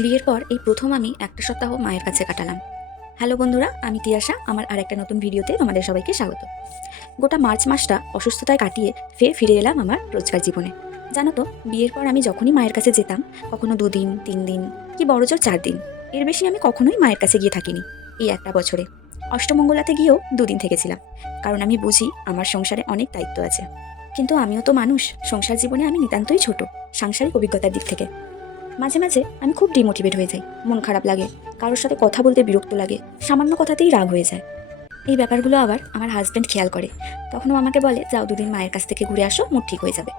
বিয়ের পর এই প্রথম আমি একটা সপ্তাহ মায়ের কাছে কাটালাম। হ্যালো বন্ধুরা, আমি তিয়াশা। আমার আরেকটা নতুন ভিডিওতে তোমাদের সবাইকে স্বাগত। গোটা মার্চ মাসটা অসুস্থতায় কাটিয়ে ফের ফিরে এলাম আমার রোজকার জীবনে। জানো তো, বিয়ের পর আমি যখনই মায়ের কাছে যেতাম, কখনো 2 দিন 3 দিন কি বড়জোর 4 দিন, এর বেশি আমি কখনোই মায়ের কাছে গিয়ে থাকিনি এই একটা বছরে। অষ্টমঙ্গলাতে গিয়েও 2 দিন থেকেছিলাম, কারণ আমি বুঝি আমার সংসারে অনেক দায়িত্ব আছে। কিন্তু আমিও তো মানুষ, সংসার জীবনে আমি নিতান্তই ছোট সাংসারিক অভিজ্ঞতার দিক থেকে। মাঝে মাঝে আমি খুব ডিমোটিভেট হয়ে যাই, মন খারাপ লাগে, কারোর সাথে কথা বলতে বিরক্ত লাগে, সামান্য কথাতেই রাগ হয়ে যায়। এই ব্যাপারগুলো আবার আমার হাজব্যান্ড খেয়াল করে। তখনও আমাকে বলে, যাও 2 দিন মায়ের কাছ থেকে ঘুরে আসো, মুড ঠিক হয়ে যাবে।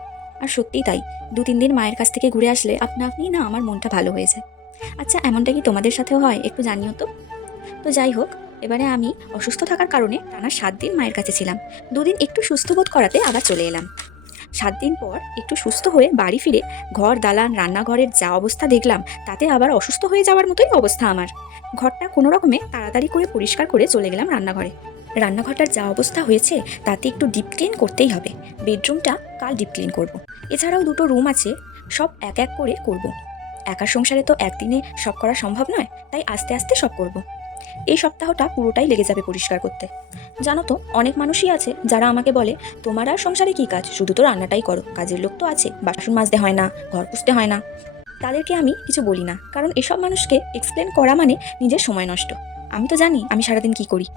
আর সত্যিই তাই, 2-3 দিন মায়ের কাছ থেকে ঘুরে আসলে আপনা আপনি না আমার মনটা ভালো হয়ে যায়। আচ্ছা, এমনটা কি তোমাদের সাথেও হয়? একটু জানিও তো। তো যাই হোক, এবারে আমি অসুস্থ থাকার কারণে টানা 7 দিন মায়ের কাছে ছিলাম। 2 দিন একটু সুস্থ বোধ করাতে আবার চলে এলাম। 7 দিন পর একটু সুস্থ হয়ে বাড়ি ফিরে ঘর দালান রান্নাঘরের যা অবস্থা দেখলাম, তাতে আবার অসুস্থ হয়ে যাওয়ার মতোই অবস্থা আমার। ঘরটা কোনো রকমে তাড়াতাড়ি করে পরিষ্কার করে চলে গেলাম রান্নাঘরে। রান্নাঘরটার যা অবস্থা হয়েছে তাতে একটু ডিপ ক্লিন করতেই হবে। বেডরুমটা কাল ডিপ ক্লিন করব। এছাড়াও 2টো রুম আছে, সব এক এক করে করব। একার সংসারে তো একদিনে সব করা সম্ভব নয়, তাই আস্তে আস্তে সব করব। এই সপ্তাহটা পুরোটাই লেগে যাবে পরিষ্কার করতে। জানো তো, অনেক মানুষই আছে যারা আমাকে বলে, তোমার আর সংসারে কি কাজ, শুধু তো রান্নাটাই করো, কাজের লোক তো আছে, বাসন মাজতে হয় না, ঘর পুছতে হয় না। তাদেরকে আমি কিছু বলি না, কারণ এসব মানুষকে এক্সপ্লেন করা মানে নিজের সময় নষ্ট। আমি তো জানি আমি সারাদিন কি করি।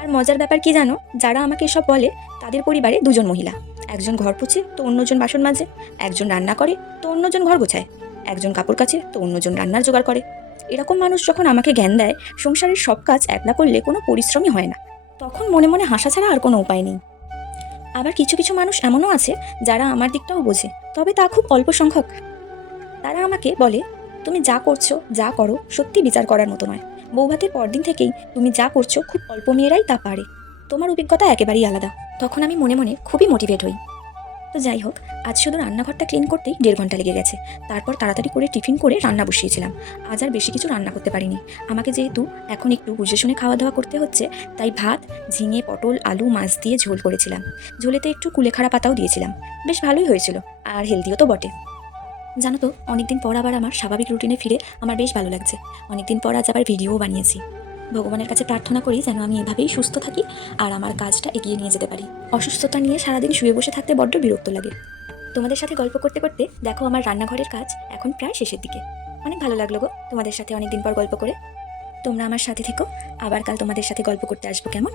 আর মজার ব্যাপার কি জানো, যারা আমাকে এসব বলে তাদের পরিবারে 2জন মহিলা। একজন ঘর পুছে তো অন্যজন বাসন মাজে, একজন রান্না করে তো অন্যজন ঘর গোছায়, একজন কাপড় কাচে তো অন্যজন রান্নার জোগাড় করে। এরকম মানুষ যখন আমাকে জ্ঞান দেয় সংসারের সব কাজ একলা করলে কোনো পরিশ্রমই হয় না, তখন মনে মনে হাসা ছাড়া আর কোনো উপায় নেই। আবার কিছু কিছু মানুষ এমনও আছে যারা আমার দিকটাও বোঝে, তবে তা খুব অল্প সংখ্যক। তারা আমাকে বলে, তুমি যা করছো যা করো সত্যি বিচার করার মতো নয়। বৌভাতের পরদিন থেকেই তুমি যা করছো খুব অল্প মেয়েরাই তা পারে, তোমার অভিজ্ঞতা একেবারেই আলাদা। তখন আমি মনে মনে খুবই মোটিভেট হই। তো যাই হোক, আজ শুধু রান্নাঘরটা ক্লিন করতেই 1.5 ঘন্টা লেগে গেছে। তারপর তাড়াতাড়ি করে টিফিন করে রান্না বসিয়েছিলাম। আজ আর বেশি কিছু রান্না করতে পারিনি। আমাকে যেহেতু এখন একটু বুঝে শুনে খাওয়া দাওয়া করতে হচ্ছে, তাই ভাত, ঝিঙে, পটল, আলু, মাছ দিয়ে ঝোল করেছিলাম। ঝোলেতে একটু কুলেখাড়া পাতাও দিয়েছিলাম। বেশ ভালোই হয়েছিল, আর হেলদিও তো বটে। জানো তো, অনেকদিন পর আবার আমার স্বাভাবিক রুটিনে ফিরে আমার বেশ ভালো লাগছে। অনেকদিন পর আজ আবার ভিডিও বানিয়েছি। ভগবানের কাছে প্রার্থনা করি যেন আমি এভাবেই সুস্থ থাকি আর আমার কাজটা এগিয়ে নিয়ে যেতে পারি। অসুস্থতা নিয়ে সারাদিন শুয়ে বসে থাকতে বড্ড বিরক্ত লাগে। তোমাদের সাথে গল্প করতে করতে দেখো আমার রান্নাঘরের কাজ এখন প্রায় শেষের দিকে। অনেক ভালো লাগলো গো তোমাদের সাথে অনেকদিন পর গল্প করে। তোমরা আমার সাথে থেকো, আবার কাল তোমাদের সাথে গল্প করতে আসবো, কেমন?